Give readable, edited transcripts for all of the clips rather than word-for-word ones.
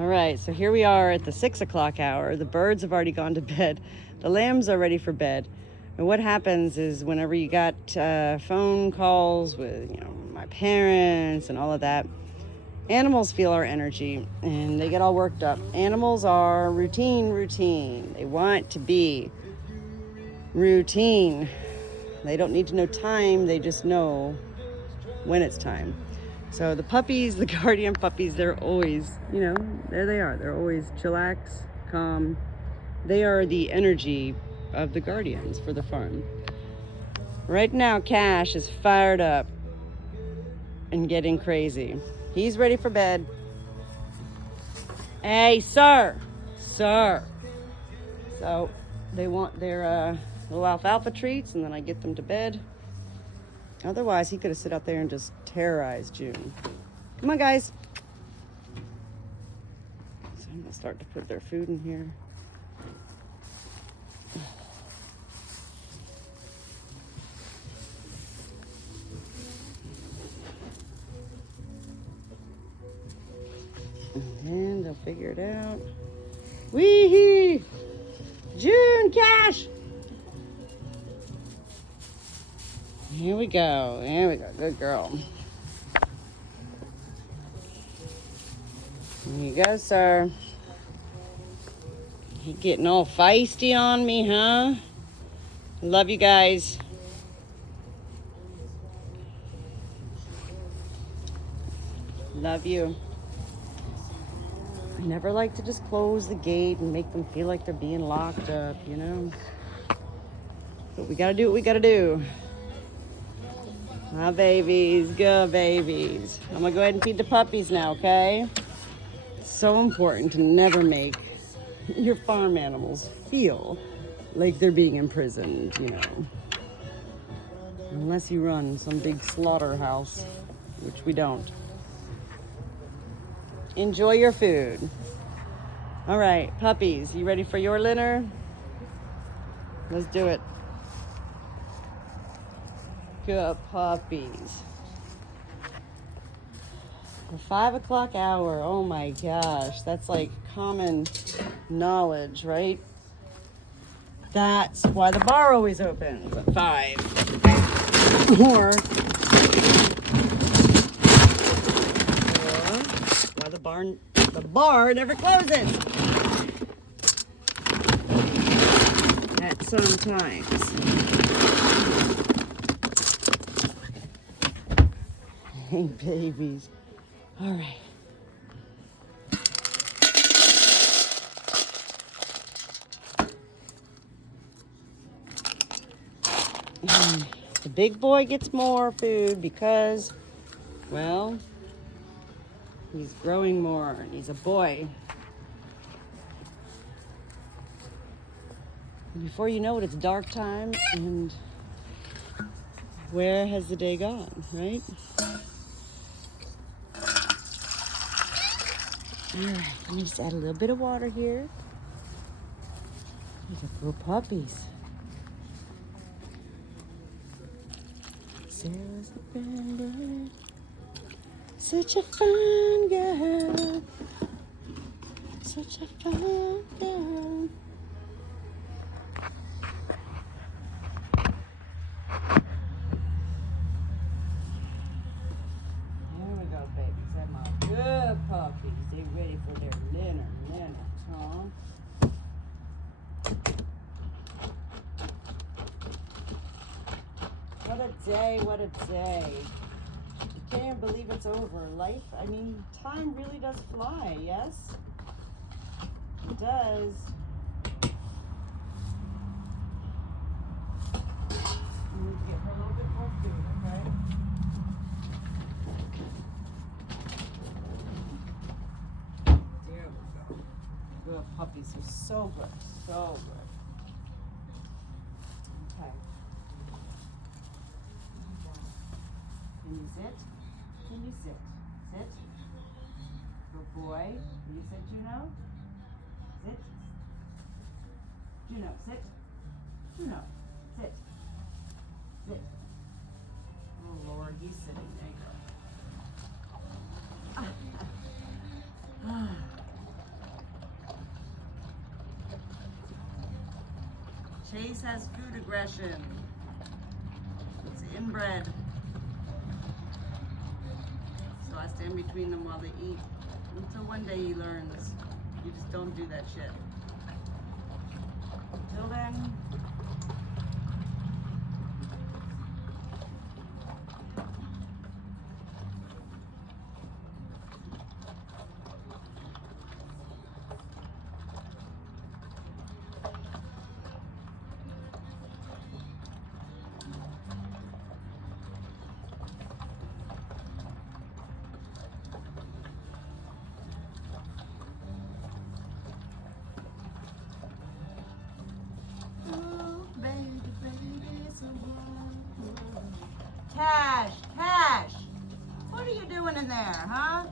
All right, so here we are at the 6 o'clock hour. The birds have already gone to bed. The lambs are ready for bed. And what happens is whenever you got phone calls with, my parents and all of that, animals feel our energy and they get all worked up. Animals are routine. They want to be routine. They don't need to know time. They just know when it's time. So the puppies, the guardian puppies, they're always, there they are. They're always chillax, calm. They are the energy of the guardians for the farm. Right now, Cash is fired up and getting crazy. He's ready for bed. Hey, sir. So they want their little alfalfa treats, and then I get them to bed. Otherwise, he could have sit out there and just terrorized June. Come on, guys. So I'm going to start to put their food in here. And they'll figure it out. Wee-hee! June, Cash! Here we go. Good girl. Here you go, sir. You getting all feisty on me, huh? Love you guys. Love you. I never like to just close the gate and make them feel like they're being locked up, But we gotta do what we gotta do. My babies, good babies. I'm gonna go ahead and feed the puppies now, okay? It's so important to never make your farm animals feel like they're being imprisoned, Unless you run some big slaughterhouse, which we don't. Enjoy your food. All right, puppies, you ready for your dinner? Let's do it. Good puppies. The 5 o'clock hour, oh my gosh, that's like common knowledge, right? That's why the bar always opens at 5. Or why the bar never closes. At some times. Hey, babies. All right. The big boy gets more food because, well, he's growing more and he's a boy. And before you know it, it's dark time and where has the day gone, right? All right, let me just add a little bit of water here. These are little puppies. Sarah's a bandit. Such a fun girl. Such a fun girl. There we go, babies. They're my good puppies. They ready for their dinner, huh? What a day. You can't even believe it's over. Life, time really does fly, yes? It does. We need to get her a little bit more food, okay? There we go. Good puppies are so good, so good. Okay. Can you sit? Can you sit? Sit. Good boy. Can you sit, Juno? Sit. Juno, sit. Juno, sit. Sit. Oh, Lord, he's sitting. There you go. Chase has food aggression. It's inbred. So I stand between them while they eat. Until one day he learns. You just don't do that shit. Until then, Cash, Cash, what are you doing in there, huh?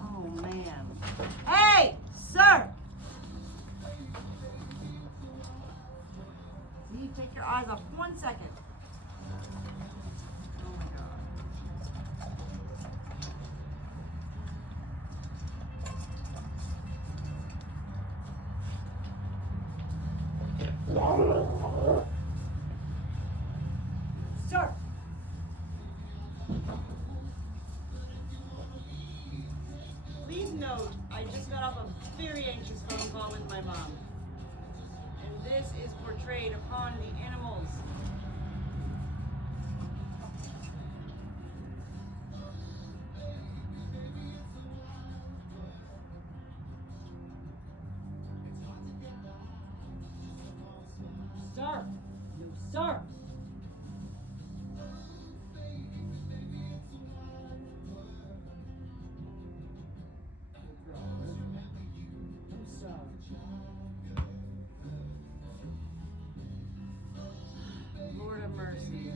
Oh, man. Hey, sir! You take your eyes off 1 second. Oh, my God. Sir! Please note, I just got off a very anxious phone call with my mom. And this is portrayed upon the animals. Sir! No, sir! Lord have mercy.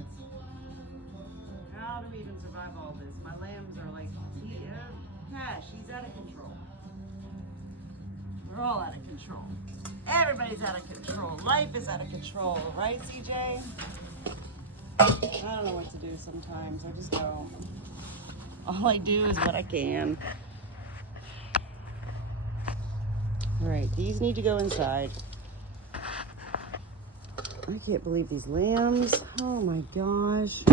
How do we even survive all this? My lambs are like, Cash, he's out of control. We're all out of control. Everybody's out of control. Life is out of control, right, CJ? I don't know what to do sometimes. I just don't. All I do is what I can. All right, these need to go inside. I can't believe these lambs. Oh my gosh.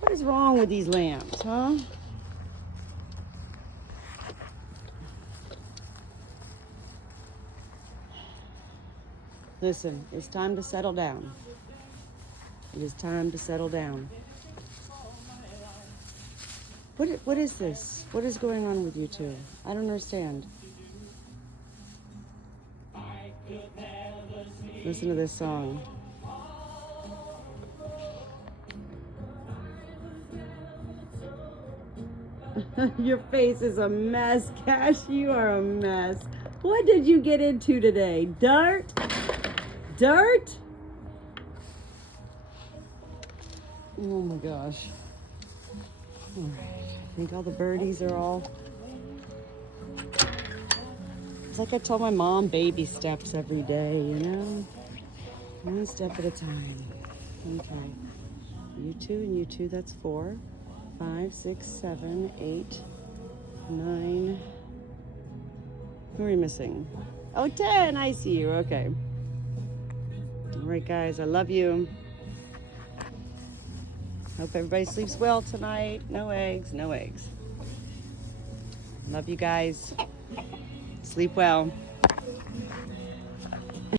What is wrong with these lambs, huh? Listen, it's time to settle down. It is time to settle down. What is this? What is going on with you two? I don't understand. Listen to this song. Your face is a mess, Cash. You are a mess. What did you get into today? Dirt? Dirt? Oh my gosh. All right. I think all the birdies are all... It's like I told my mom, baby steps every day, you know? One step at a time. Okay. You two and you two, that's 4, 5, 6, 7, 8, 9. Who are you missing? Oh, 10, I see you, okay. All right, guys, I love you. Hope everybody sleeps well tonight. No eggs, no eggs. Love you guys. Sleep well.